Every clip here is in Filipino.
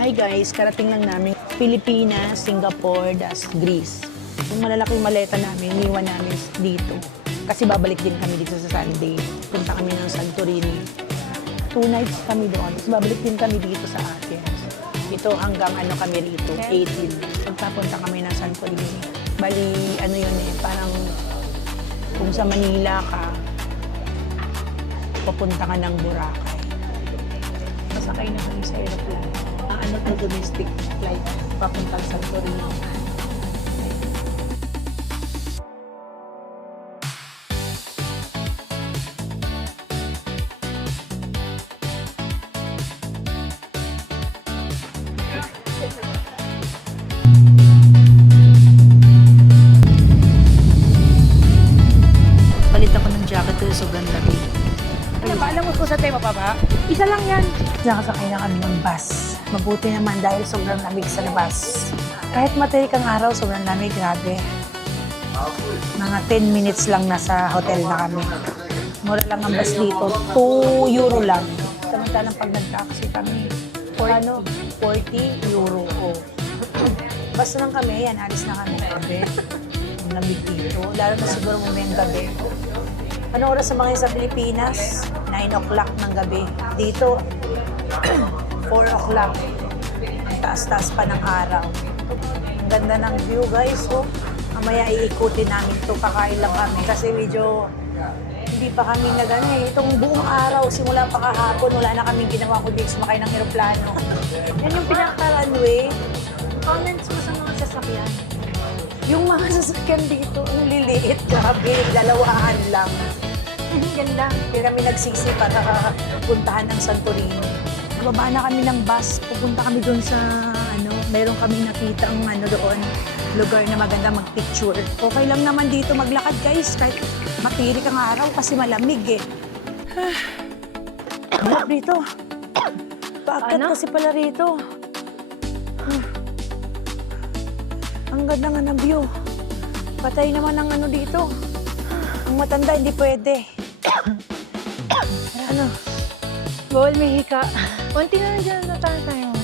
Hi guys, karating lang namin Pilipinas, Singapore, das Greece. Yung malalaking maleta namin, iniwan namin dito. Kasi babalik din kami dito sa Sunday. Punta kami ng Santorini. 2 nights kami doon. Tapos babalik din kami dito sa Athens. Ito hanggang ano kami rito, 18. Pagkapunta kami ng Santorini. Bali, ano yun eh, parang kung sa Manila ka, papunta ka ng Boracay. Masakay na kami sa aeroplane. Ano to, domestic flight, papuntang Santorini. Palit ako ng jacket kasi sobrang lamig. Ano ba? Alam mo kung sa tema pa ba? Isa lang yan. Nakasakay na kami ng bus. Mabuti naman dahil sobrang lamig sa labas. Kahit matarik ang araw, sobrang lamig. Grabe. Mga 10 minutes lang nasa hotel na kami. Mura lang ang bus dito. 2 euro lang. Samantalang pag nag-taxi kami, 40 euro. Oh. Basta lang kami, yan, alis na kami. Grabe. Ang lamig dito. Lalo na siguro mamayang gabi. Ano oras sa mga sa Pilipinas? 9 o'clock ng gabi. Dito, 4 o'clock. Ang taas-taas pa ng araw. Ang ganda ng view, guys. Oh. Mamaya iikutin namin ito. Kakain lang kami. Kasi medyo hindi pa kami nagano eh. Itong buong araw, simula pa kahapon, wala na kaming ginawa kundi sumakay ng eroplano. Yan yung pinaka-runway. Comments mo sa mga sasakyan. Yung mga sasakyan dito, ang liliit. Grabe, dalawahan lang. Ganda. Hindi kami nagsisi para puntahan ng Santorini. Nababa na kami ng bus. Pupunta kami doon sa, meron kami nakita ang doon, lugar na maganda mag-picture. Okay lang naman dito maglakad, guys. Kahit matirik ang araw kasi malamig eh. Harap dito. Paakyat kasi pala rito. Ang ganda nga ng view. Patay naman ang dito. Ang matanda, hindi pwede. Bawal may hika. Unti na lang dyan na tayo.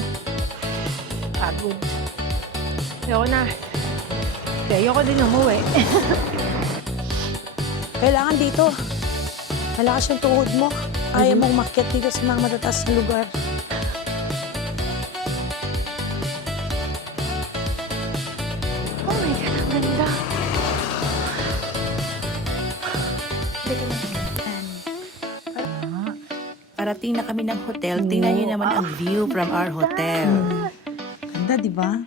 Pagod. Ayoko na. Ayoko din umuwi. Kailangan dito. Malakas yung tuhod mo. Ayaw mong makyat dito sa mga matataas na lugar. Oh my God, ang ganda. Parating na kami ng hotel. Tingnan niyo naman ang view from our hotel. Ganda, di ba?